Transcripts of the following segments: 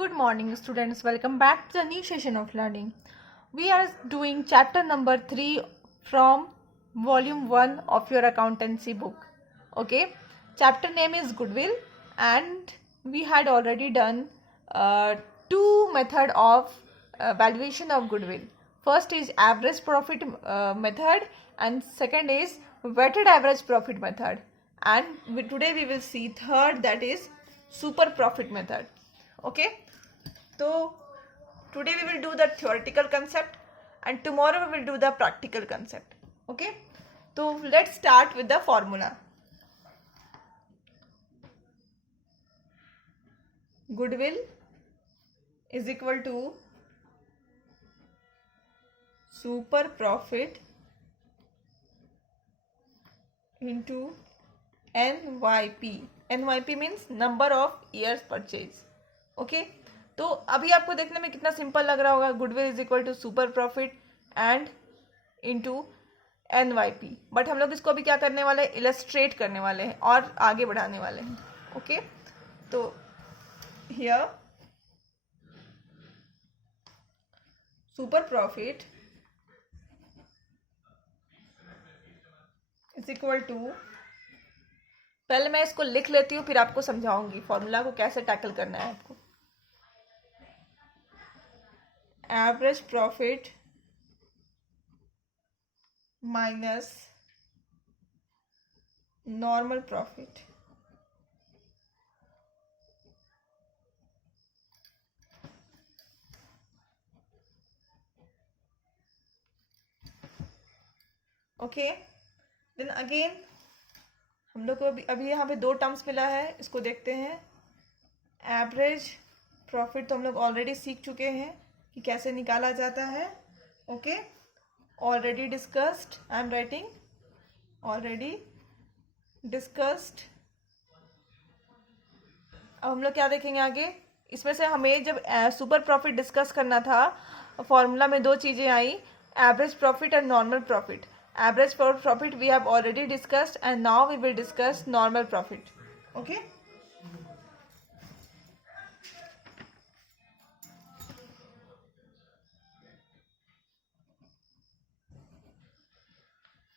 Good morning, students. Welcome back to the new session of learning. We are doing chapter number 3 from volume 1 of your accountancy book. Okay, chapter name is Goodwill, and we had already done two method of valuation of goodwill. First is average profit method, and second is weighted average profit method. And today we will see third, that is super profit method. Okay, so today we will do the theoretical concept and tomorrow we will do the practical concept. Okay, so let's start with the formula. Goodwill is equal to super profit into NYP. NYP means number of years purchase. Okay, तो अभी आपको देखने में कितना simple लग रहा होगा. Goodwill is equal to super profit and into NYP. But हम लोग इसको अभी क्या करने वाले हैं, इलस्ट्रेट करने वाले हैं और आगे बढ़ाने वाले हैं. ओके, तो here super profit is equal to, पहले मैं इसको लिख लेती हूँ फिर आपको समझाऊंगी फॉर्मूला को कैसे टैकल करना है आपको. Average profit minus normal profit. Okay, then again हम लोग को अभी यहाँ पे दो टर्म्स मिला है, इसको देखते हैं. एवरेज प्रॉफिट तो हम लोग ऑलरेडी सीख चुके हैं कि कैसे निकाला जाता है. Okay, already discussed, I am writing already discussed. अब हम लोग क्या देखेंगे आगे. इसमें से हमें जब सुपर प्रॉफिट डिस्कस करना था, फॉर्मूला में दो चीज़ें आई, average profit and normal profit. Average profit we have already discussed and now we will discuss normal profit. Okay,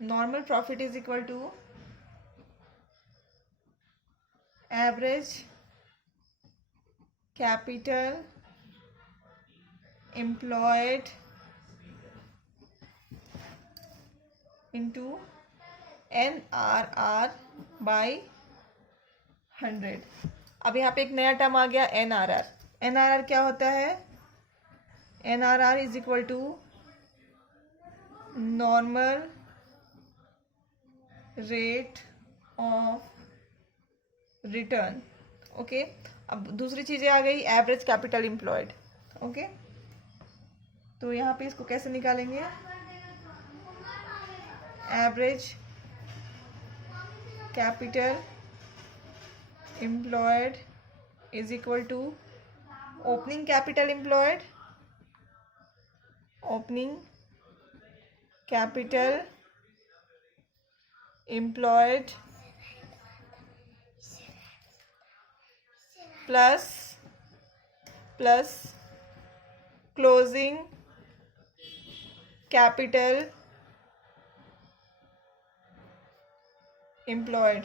normal profit is equal to average capital employed into NRR by 100. अब यहाँ पे एक नया term आ गया, NRR. NRR क्या होता है? NRR is equal to normal rate of return. Okay, अब दूसरी चीज़ें आ गई, एवरेज कैपिटल एम्प्लॉयड. ओके, तो यहाँ पे इसको कैसे निकालेंगे. Average capital employed is equal to opening capital employed, opening capital employed plus closing capital employed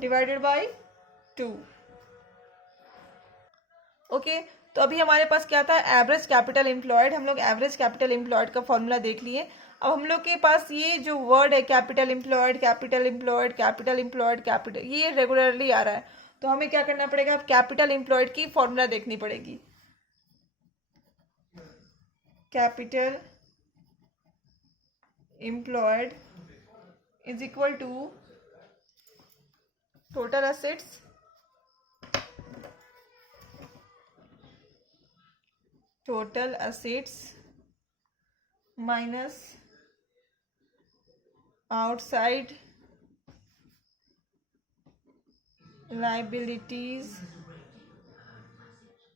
divided by 2. Okay, तो अभी हमारे पास क्या था, एवरेज कैपिटल एम्प्लॉयड. हम लोग एवरेज कैपिटल एम्प्लॉयड का फॉर्मूला देख लिए. अब हम लोग के पास ये जो वर्ड है capital employed, capital employed, capital employed, capital, ये रेगुलरली आ रहा है. तो हमें क्या करना पड़ेगा, कैपिटल एम्प्लॉयड की फॉर्मूला देखनी पड़ेगी. Capital employed is equal to total assets minus outside liabilities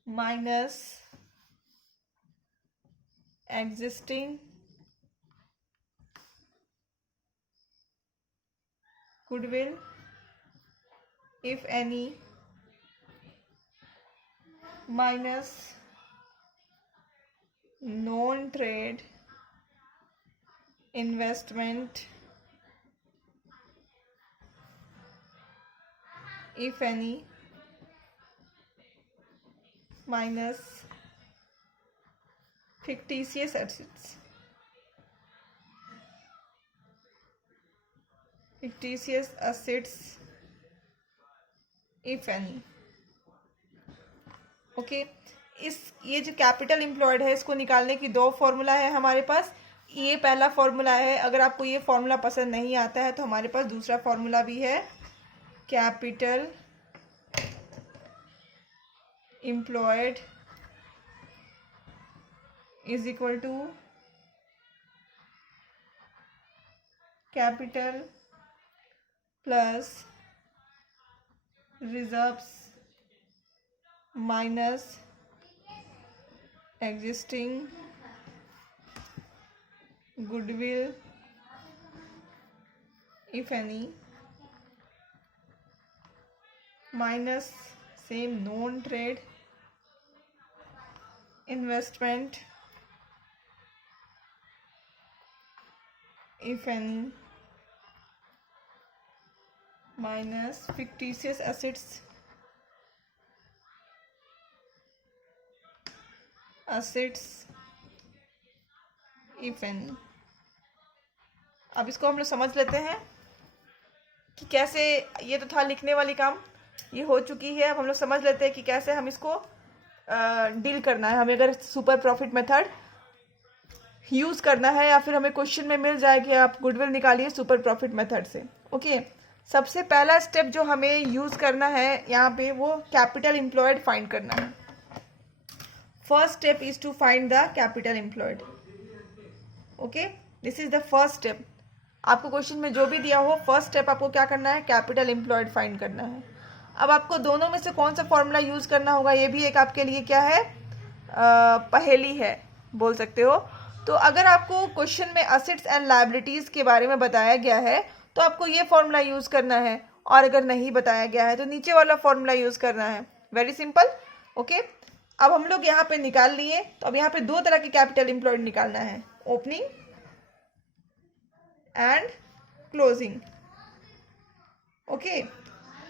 minus existing goodwill if any minus non-trade investment if any minus fictitious assets if any. Okay ये जो कैपिटल एम्प्लॉयड है इसको निकालने की दो फॉर्मूला है हमारे पास. ये पहला फॉर्मूला है. अगर आपको ये फॉर्मूला पसंद नहीं आता है तो हमारे पास दूसरा फॉर्मूला भी है. Capital employed is equal to capital plus reserves minus existing goodwill if any minus same non trade investment if any minus fictitious assets if any. अब इसको हम लोग समझ लेते हैं कि कैसे. ये तो था लिखने वाली काम, ये हो चुकी है. अब हम लोग समझ लेते हैं कि कैसे हम इसको डील करना है. हमें अगर सुपर प्रॉफिट मेथड यूज़ करना है या फिर हमें क्वेश्चन में मिल जाए कि आप गुडविल निकालिए सुपर प्रॉफिट मेथड से. ओके सबसे पहला स्टेप जो हमें यूज़ करना है यहाँ पे वो कैपिटल एम्प्लॉयड फाइंड करना है. First step is to find the capital employed. Okay, this is the first step. आपको क्वेश्चन में जो भी दिया हो फर्स्ट स्टेप आपको क्या करना है, कैपिटल एम्प्लॉयड फाइंड करना है. अब आपको दोनों में से कौन सा फॉर्मूला यूज करना होगा ये भी एक आपके लिए क्या है, पहेली है बोल सकते हो. तो अगर आपको क्वेश्चन में असेट्स एंड लायबिलिटीज के बारे में बताया गया है तो आपको ये फॉर्मूला यूज करना है, और अगर नहीं बताया गया है तो नीचे वाला फॉर्मूला यूज करना है. Very simple. ओके अब हम लोग यहाँ पे निकाल लिए. तो अब यहाँ पे दो तरह के कैपिटल एम्प्लॉयड निकालना है, ओपनिंग एंड क्लोजिंग. ओके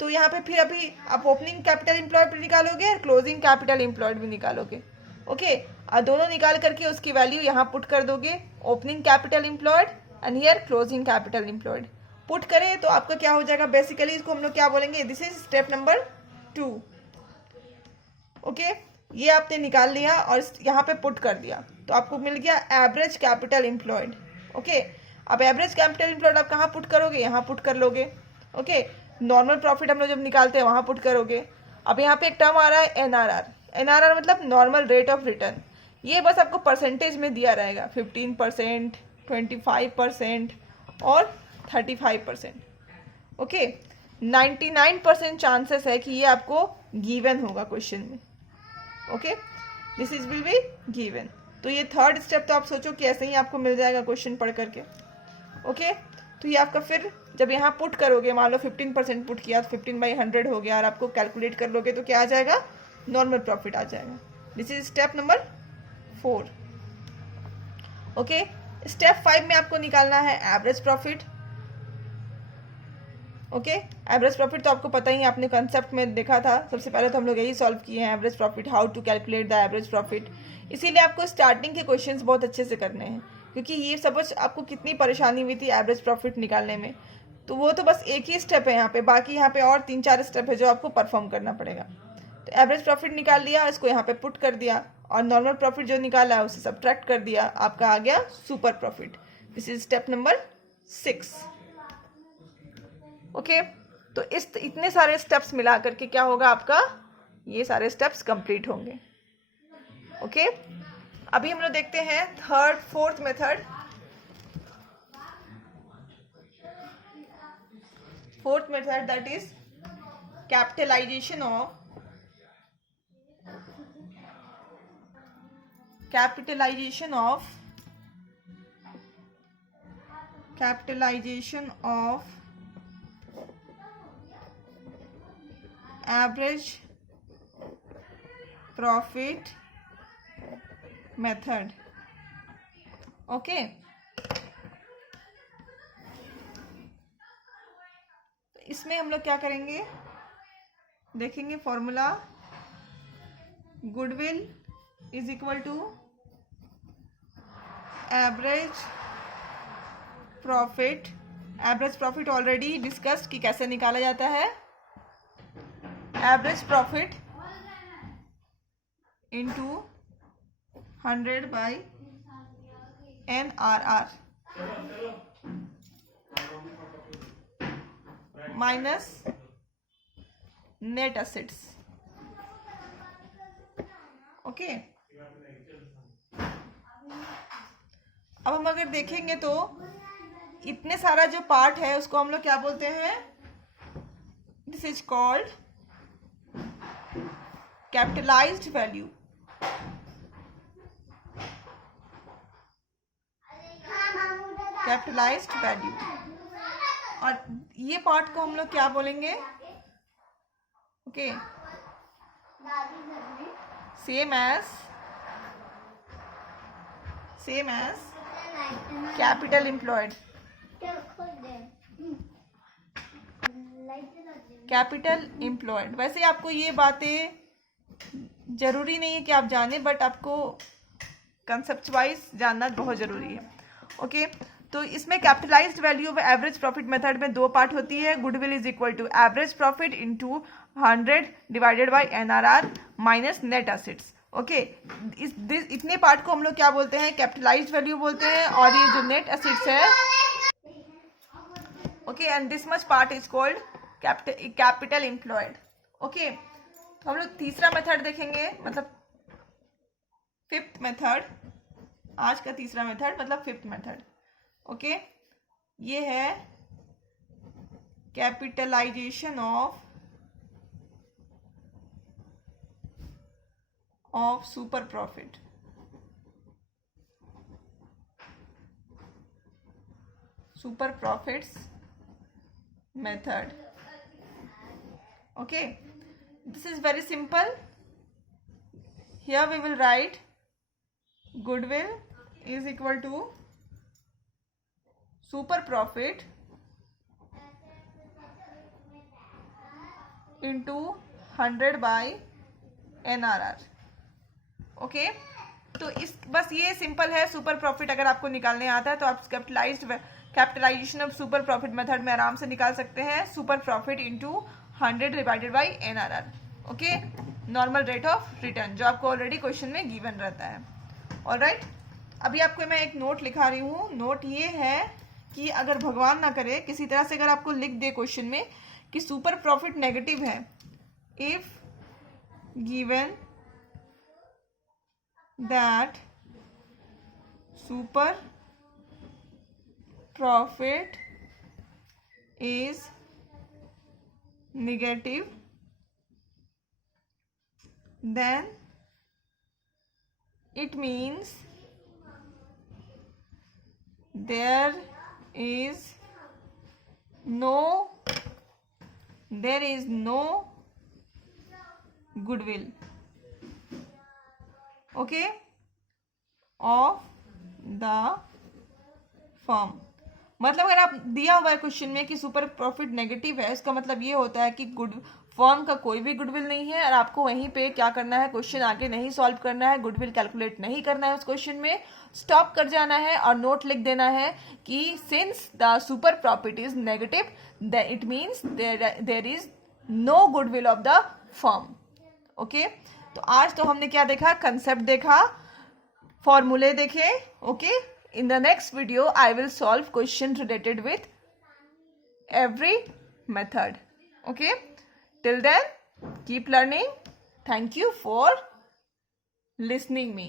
तो यहाँ पे फिर अभी आप ओपनिंग कैपिटल एम्प्लॉयड भी निकालोगे और क्लोजिंग कैपिटल एम्प्लॉयड भी निकालोगे. ओके और दोनों निकाल करके उसकी वैल्यू यहाँ पुट कर दोगे. Opening capital employed and here closing capital employed put करें तो आपका क्या हो जाएगा, बेसिकली इसको हम लोग क्या बोलेंगे, this is step number 2. Okay ये आपने निकाल लिया और यहाँ पे पुट कर दिया तो आपको मिल गया एवरेज कैपिटल एम्प्लॉयड. ओके अब एवरेज कैपिटल एम्प्लॉयड आप कहाँ पुट करोगे, यहाँ पुट कर लोगे. ओके नॉर्मल प्रॉफिट हम लोग जब निकालते हैं वहाँ पुट करोगे. अब यहाँ पे एक टर्म आ रहा है एनआरआर. एनआरआर मतलब नॉर्मल रेट ऑफ रिटर्न. ये बस आपको परसेंटेज में दिया रहेगा, 15%, 25% और 35%. ओके 99% चांसेस है कि ये आपको गिवन होगा क्वेश्चन में. Okay this is will be given. तो ये थर्ड स्टेप तो आप सोचो कि ऐसे ही आपको मिल जाएगा क्वेश्चन पढ़ करके. ओके तो ये आपका फिर जब यहाँ पुट करोगे, मान लो 15% पुट किया तो 15/100 हो गया और आपको कैलकुलेट कर लोगे तो क्या आ जाएगा, नॉर्मल प्रॉफिट आ जाएगा. This is step number 4. Okay step 5 में आपको निकालना है average profit. Okay average profit तो आपको पता ही है, आपने कंसेप्ट में देखा था. सबसे पहले तो हम लोग यही सॉल्व किए हैं average profit, how to calculate the average profit. इसीलिए आपको स्टार्टिंग के क्वेश्चंस बहुत अच्छे से करने हैं, क्योंकि ये समझ आपको कितनी परेशानी हुई थी एवरेज प्रॉफिट निकालने में. तो वो तो बस एक ही स्टेप है यहाँ पे, बाकी यहाँ पे और 3-4 स्टेप है जो आपको परफॉर्म करना पड़ेगा. तो एवरेज प्रॉफिट निकाल लिया, इसको यहाँ पे पुट कर दिया और नॉर्मल प्रॉफिट जो निकाला है उसे सब्ट्रैक्ट कर दिया, आपका आ गया super profit. This is step number 6. Okay तो इतने सारे स्टेप्स मिला करके क्या होगा आपका, ये सारे स्टेप्स कंप्लीट होंगे. ओके अभी हम लोग देखते हैं fourth method. Fourth method that is capitalization of average profit method. Okay, इसमें हम लोग क्या करेंगे, देखेंगे formula goodwill is equal to average profit. Average profit already discussed कि कैसे निकाला जाता है। Average profit into 100 by NRR minus net assets. Okay, अब हम अगर देखेंगे तो इतने सारा जो पार्ट है उसको हम लोग क्या बोलते हैं, this is called capitalized value. Capitalized value, और ये पार्ट को हम लोग क्या बोलेंगे, okay, same as capital employed. Capital employed, वैसे आपको ये बातें जरूरी नहीं है कि आप जाने, बट आपको कंसेप्ट वाइज जानना बहुत जरूरी है। ओके, तो इसमें capitalized value of average profit method में दो पार्ट होती है। Goodwill is equal to average profit into 100 divided by NRR minus net assets. Okay, इतने पार्ट को हम लोग क्या बोलते हैं, कैपिटलाइज्ड वैल्यू बोलते हैं, और ये जो नेट एसेट्स है, okay, and this much part is called capital employed. Okay, तो हम लोग तीसरा मेथड देखेंगे, मतलब फिफ्थ मेथड, आज का तीसरा मेथड मतलब फिफ्थ मेथड। ओके, ये है capitalization of super profit. Super profits method. Okay, this is very simple. Here we will write goodwill is equal to super profit into 100 by NRR. Okay, तो इस बस ये सिंपल है। Super profit अगर आपको निकालने आता है तो आप capitalization of super profit method में आराम से निकाल सकते हैं। Super profit into 100 divided by NRR। Okay, normal rate of return जो आपको ऑलरेडी क्वेश्चन में गिवन रहता है। ऑलराइट, अभी आपको मैं एक नोट लिखा रही हूँ। नोट ये है कि अगर भगवान ना करे किसी तरह से अगर आपको लिख दे क्वेश्चन में कि सुपर प्रॉफिट नेगेटिव है, if given that super profit is negative, then it means there is no goodwill, okay, of the firm। मतलब अगर आप दिया हुआ है क्वेश्चन में कि सुपर प्रॉफिट नेगेटिव है, इसका मतलब ये होता है कि फर्म का कोई भी गुडविल नहीं है, और आपको वहीं पे क्या करना है, क्वेश्चन आगे नहीं सॉल्व करना है, गुडविल कैलकुलेट नहीं करना है, उस क्वेश्चन में स्टॉप कर जाना है और नोट लिख देना है कि since the super profit is negative it means there is no goodwill of the firm. Okay, तो आज तो हमने क्या देखा, कंसेप्ट देखा, फॉर्मूले देखे। Okay, in the next video I will solve question related with every method. Okay, till then keep learning. Thank you for listening me.